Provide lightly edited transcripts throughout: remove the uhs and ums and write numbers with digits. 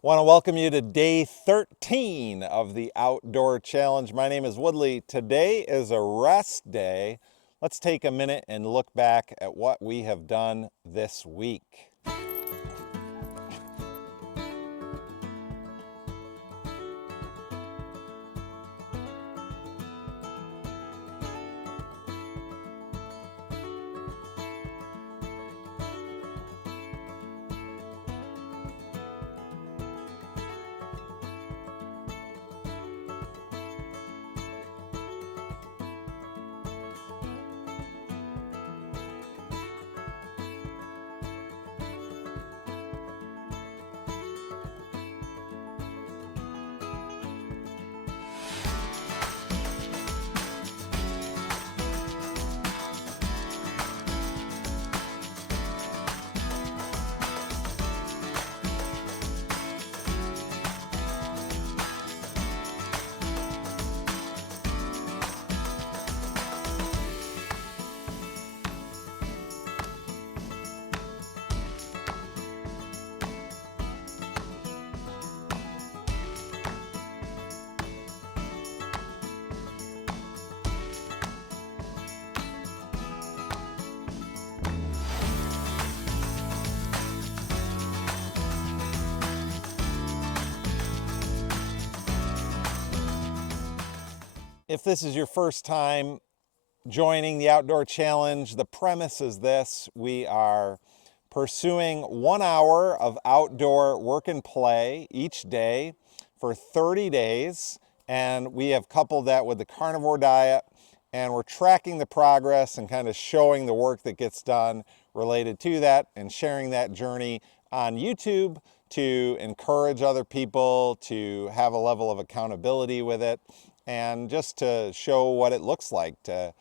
Want to welcome you to day 13 of the Outdoor Challenge. My name is Woodley. Today is a rest day. Let's take a minute and look back at what we have done this week. If this is your first time joining the Outdoor Challenge, the premise is this: we are pursuing 1 hour of outdoor work and play each day for 30 days. And we have coupled that with the carnivore diet, and we're tracking the progress and kind of showing the work that gets done related to that and sharing that journey on YouTube to encourage other people to have a level of accountability with it and just to show what it looks like to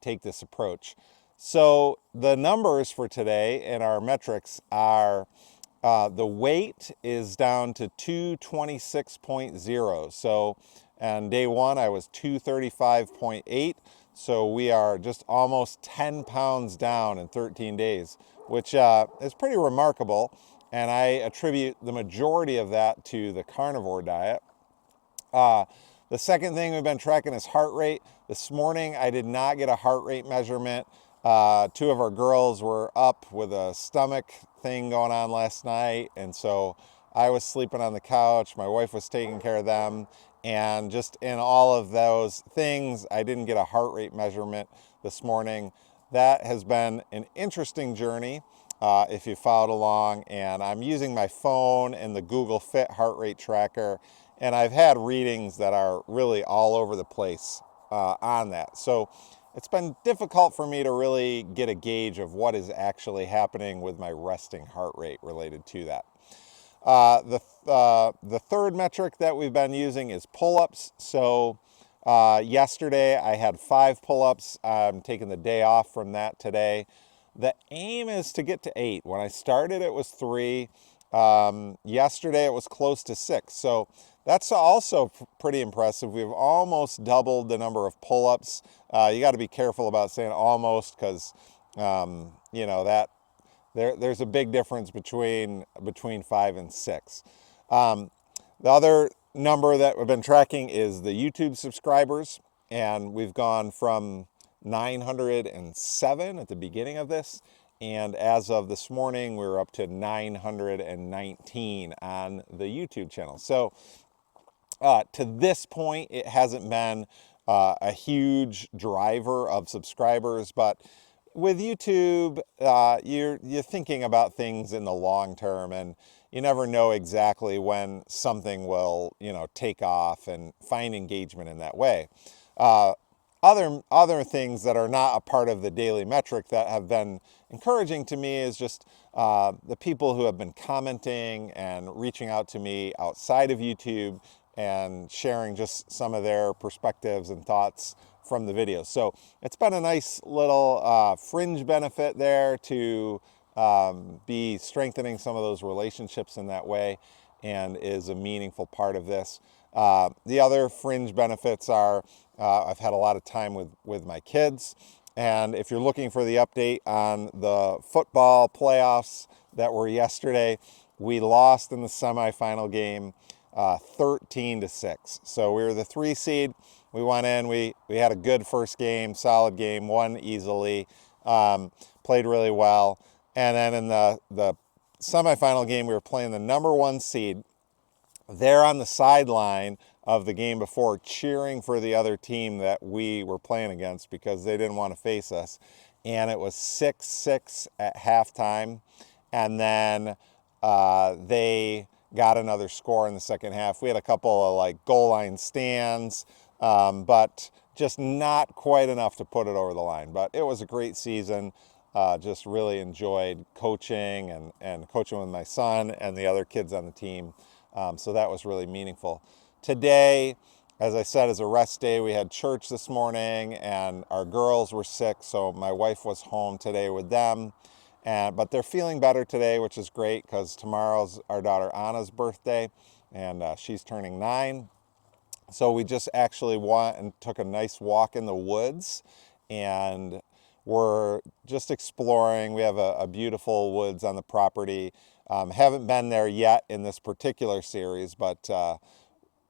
take this approach. So the numbers for today in our metrics are the weight is down to 226.0. So on day one, I was 235.8. So we are just almost 10 pounds down in 13 days, which is pretty remarkable. And I attribute the majority of that to the carnivore diet. The second thing we've been tracking is heart rate. This morning, I did not get a heart rate measurement. Two of our girls were up with a stomach thing going on last night, and so I was sleeping on the couch. My wife was taking care of them, and just in all of those things, I didn't get a heart rate measurement this morning. That has been an interesting journey. If you followed along, and I'm using my phone and the Google Fit heart rate tracker, and I've had readings that are really all over the place on that. So it's been difficult for me to really get a gauge of what is actually happening with my resting heart rate related to that. The third metric that we've been using is pull-ups. So yesterday I had 5 pull-ups. I'm taking the day off from that today. The aim is to get to 8. When I started, it was 3. Yesterday, it was close to 6. So that's also pretty impressive. We've almost doubled the number of pull-ups. You got to be careful about saying almost because, that there's a big difference between 5 and 6. The other number that we've been tracking is the YouTube subscribers, and we've gone from 907 at the beginning of this, and as of this morning, we're up to 919 on the YouTube channel. So to this point, it hasn't been a huge driver of subscribers, but with YouTube, you're thinking about things in the long term, and you never know exactly when something will, take off and find engagement in that way. Uh, other things that are not a part of the daily metric that have been encouraging to me is just the people who have been commenting and reaching out to me outside of YouTube and sharing just some of their perspectives and thoughts from the videos. So it's been a nice little fringe benefit there to be strengthening some of those relationships in that way, and is a meaningful part of this. The other fringe benefits are I've had a lot of time with my kids. And if you're looking for the update on the football playoffs that were yesterday, we lost in the semifinal game 13-6. So we were the 3 seed. We went in, we had a good first game, solid game, won easily, played really well. And then in the semifinal game, we were playing the number 1 seed. They're on the sideline of the game before, cheering for the other team that we were playing against because they didn't want to face us. And it was 6-6 at halftime. And then they got another score in the second half. We had a couple of like goal line stands, but just not quite enough to put it over the line. But it was a great season. Just really enjoyed coaching and coaching with my son and the other kids on the team. So that was really meaningful. Today, as I said, is a rest day. We had church this morning and our girls were sick, so my wife was home today with them. But they're feeling better today, which is great because tomorrow's our daughter Anna's birthday and she's turning 9. So we just actually went and took a nice walk in the woods and we're just exploring. We have a beautiful woods on the property. Haven't been there yet in this particular series, but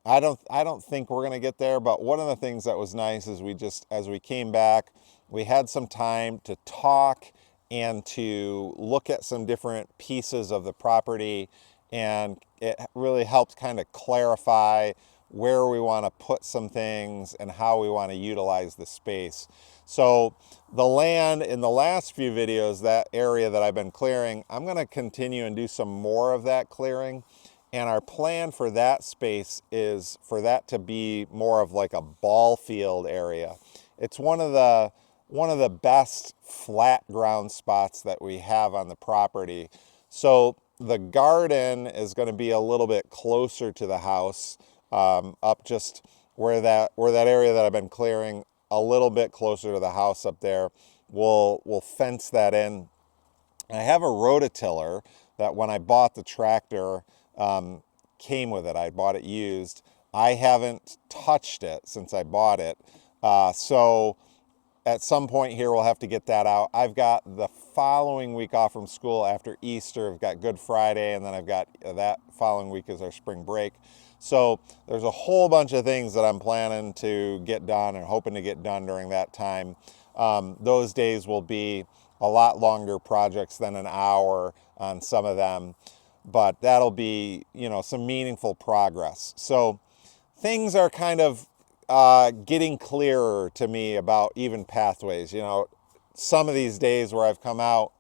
I don't think we're gonna get there. But one of the things that was nice is as we came back, we had some time to talk and to look at some different pieces of the property, and it really helped kind of clarify where we want to put some things and how we want to utilize the space. So the land in the last few videos, that area that I've been clearing, I'm going to continue and do some more of that clearing. And our plan for that space is for that to be more of like a ball field area. It's one of the best flat ground spots that we have on the property. So the garden is going to be a little bit closer to the house, up just where that area that I've been clearing, a little bit closer to the house up there. We'll fence that in. I have a rototiller that when I bought the tractor came with it. I bought it used. I haven't touched it since I bought it. So at some point here, we'll have to get that out. I've got the following week off from school after Easter. I've got Good Friday, and then I've got that following week is our spring break. So there's a whole bunch of things that I'm planning to get done and hoping to get done during that time. Those days will be a lot longer projects than an hour on some of them, but that'll be, some meaningful progress. So things are kind of getting clearer to me about even pathways. Some of these days where I've come out,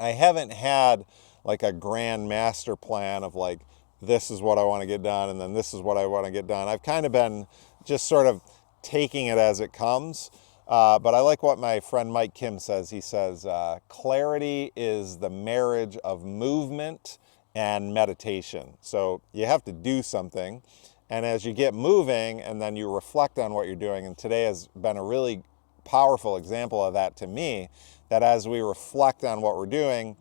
I haven't had like a grand master plan of like, this is what I want to get done and then this is what I want to get done. I've kind of been just sort of taking it as it comes. But I like what my friend Mike Kim says. He says, clarity is the marriage of movement and meditation. So you have to do something. And as you get moving and then you reflect on what you're doing, and today has been a really powerful example of that to me, that as we reflect on what we're doing,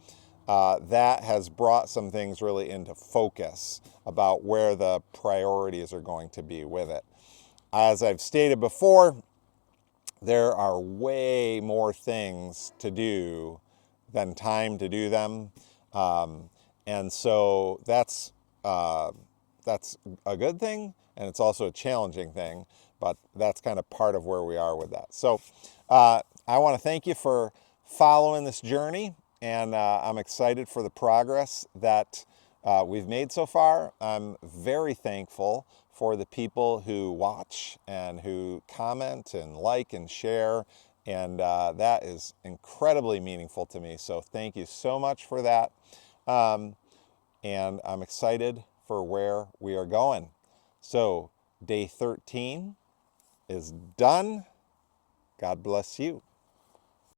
that has brought some things really into focus about where the priorities are going to be with it. As I've stated before, there are way more things to do than time to do them. And so that's a good thing, and it's also a challenging thing, but that's kind of part of where we are with that. So I want to thank you for following this journey, and I'm excited for the progress that we've made so far. I'm very thankful for the people who watch and who comment and like and share, and that is incredibly meaningful to me. So thank you so much for that. And I'm excited for where we are going. So day 13 is done. God bless you.